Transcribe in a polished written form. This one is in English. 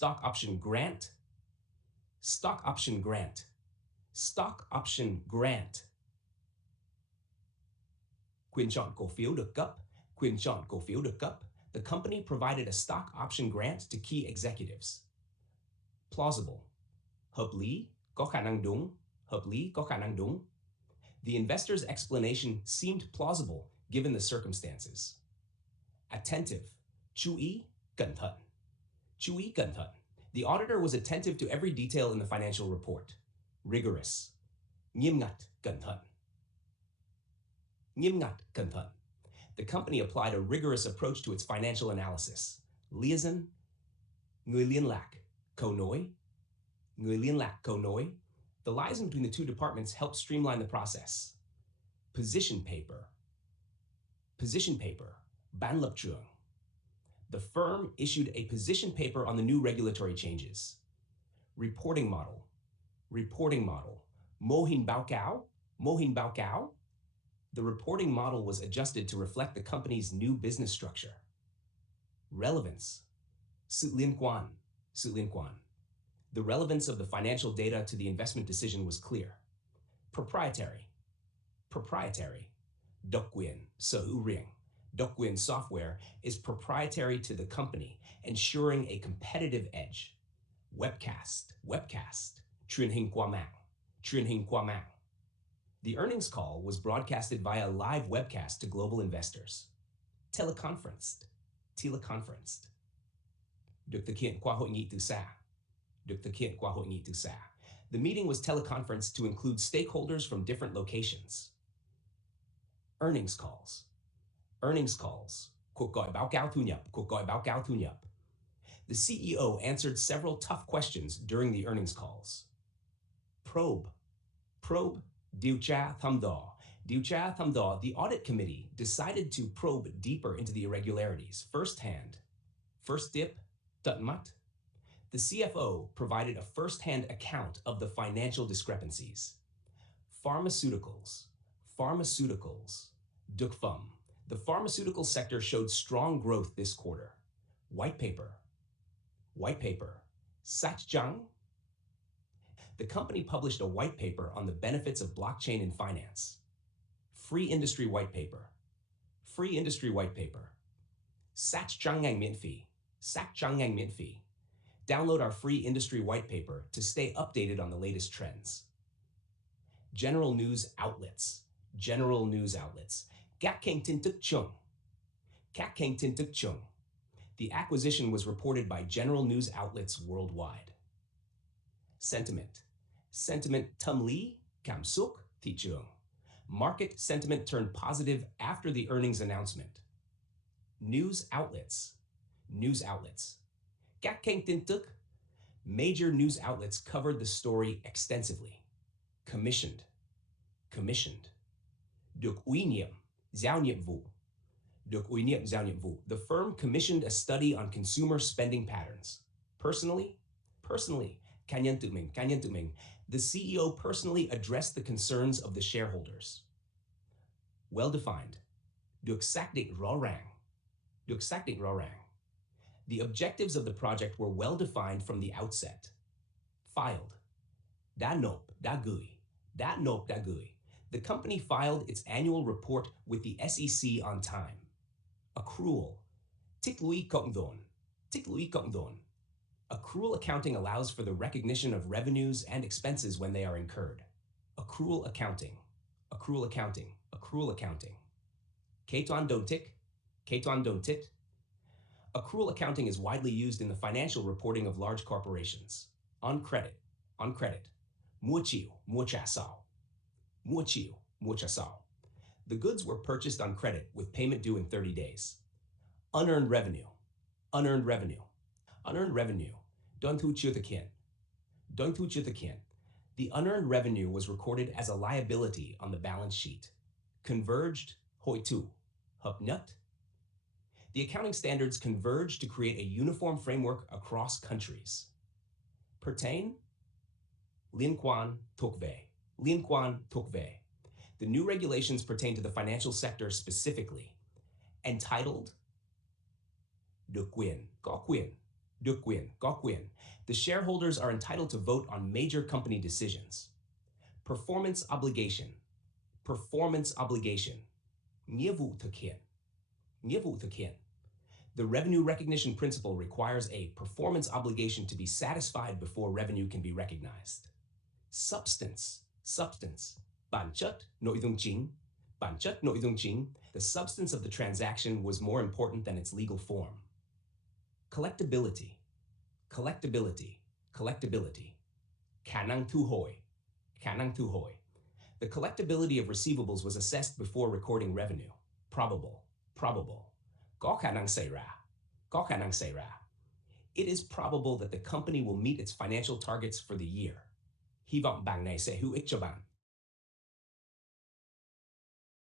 stock option grant, stock option grant, stock option grant. Quyền chọn cổ phiếu được cấp, quyền chọn cổ phiếu được cấp. The company provided a stock option grant to key executives. Plausible, hợp lý, có khả năng đúng, hợp lý, có khả năng đúng. The investor's explanation seemed plausible given the circumstances. Attentive, chú ý, cẩn thận. Chú ý, cẩn thận. The auditor was attentive to every detail in the financial report. Rigorous, nghiêm ngặt, cẩn thận. Nghiêm ngặt, cẩn thận. The company applied a rigorous approach to its financial analysis. Liaison, người liên lạc, cầu nối. Người liên lạc, cầu nối. The liaison between the two departments helped streamline the process. Position paper. Position paper, bán lập trường. The firm issued a position paper on the new regulatory changes. Reporting model. Reporting model. Mô hình báo cáo. Mô hình báo cáo. The reporting model was adjusted to reflect the company's new business structure. Relevance. Sự liên quan. Sự liên quan. The relevance of the financial data to the investment decision was clear. Proprietary. Proprietary. Độc quyền, sở hữu riêng. Độc quyền software is proprietary to the company, ensuring a competitive edge. Webcast. Webcast. Truyền hình qua mạng. Truyền hình qua mạng. The earnings call was broadcasted via live webcast to global investors. Teleconferenced. Teleconferenced. Được thực hiện qua hội nghị từ xa. Được thực hiện qua hội nghị từ xa. The meeting was teleconferenced to include stakeholders from different locations. Earnings calls. Earnings calls. Cuộc gọi báo cáo thu nhập. Cuộc gọi báo cáo thu nhập. The CEO answered several tough questions during the earnings calls. Probe. Probe. Điều tra thăm dò. Điều tra thăm dò. The audit committee decided to probe deeper into the irregularities firsthand. First dip, tận mắt. The CFO provided a first-hand account of the financial discrepancies. Pharmaceuticals. Pharmaceuticals. Dược phẩm. The pharmaceutical sector showed strong growth this quarter. White paper. White paper. Sách trắng. The company published a white paper on the benefits of blockchain in finance. Free industry white paper. Free industry white paper. Sách trắng ngành miễn phí. Sách trắng ngành miễn phí. Download our free industry white paper to stay updated on the latest trends. General news outlets. General news outlets. Các kênh tin tức chung. Các kênh tin tức chung. The acquisition was reported by general news outlets worldwide. Sentiment. Sentiment tâm lý, cảm xúc, thị trường. Market sentiment turned positive after the earnings announcement. News outlets. News outlets. Các kênh tin tức. Major news outlets covered the story extensively. Commissioned. Commissioned. Được ủy nhiệm, giao nhiệm vụ. Được ủy nhiệm, giao nhiệm vụ. The firm commissioned a study on consumer spending patterns. Personally, cá nhân tự mình, cá nhân tự mình. The CEO personally addressed the concerns of the shareholders. Well-defined. Được xác định rõ ràng. Được xác định rõ ràng. The objectives of the project were well-defined from the outset. Filed. Đã nộp, đã gửi. Đã nộp, đã gửi. The company filed its annual report with the SEC on time. Accrual. Tích lũy cộng dồn. Tích lũy cộng dồn. Accrual accounting allows for the recognition of revenues and expenses when they are incurred. Accrual accounting. Accrual accounting. Accrual accounting. Kế toán đồn tích. Kế toán đồn tích. Accrual accounting is widely used in the financial reporting of large corporations. On credit. On credit. Mua chiu, mua trả sau. Mua chiu, mua trả sau. The goods were purchased on credit with payment due in 30 days. Unearned revenue. Unearned revenue. Unearned revenue. Đơn thu chưa thực hiện. Đơn thu chưa thực hiện. The unearned revenue was recorded as a liability on the balance sheet. Converged, hội thu, hợp nhất. The accounting standards converged to create a uniform framework across countries. Pertain. Liên quan, thuộc về. Liên quan, thuộc về. The new regulations pertain to the financial sector specifically. Entitled. Được quyền, có quyền. Được quyền, có quyền. The shareholders are entitled to vote on major company decisions. Performance obligation. Performance obligation. Nghĩa vụ thực hiện. Nghĩa vụ thực hiện. The revenue recognition principle requires a performance obligation to be satisfied before revenue can be recognized. Substance. Substance. Bản chất, nội dung chính. Bản chất, nội dung chính. The substance of the transaction was more important than its legal form. Collectability. Collectability. Collectability. Khả năng thu hồi. Khả năng thu hồi. The collectability of receivables was assessed before recording revenue. Probable. Probable. Có khả năng xảy ra. Có khả năng xảy ra. It is probable that the company will meet its financial targets for the year. Hy vọng bảng này sẽ hữu ích cho bạn.